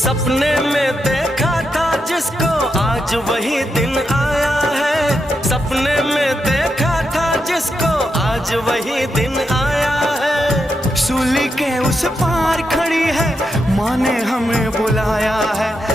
सपने में देखा था जिसको आज वही दिन आया है। सपने में देखा था जिसको आज वही दिन आया है। सूली के उस पार खड़ी है, माँ ने हमें बुलाया है।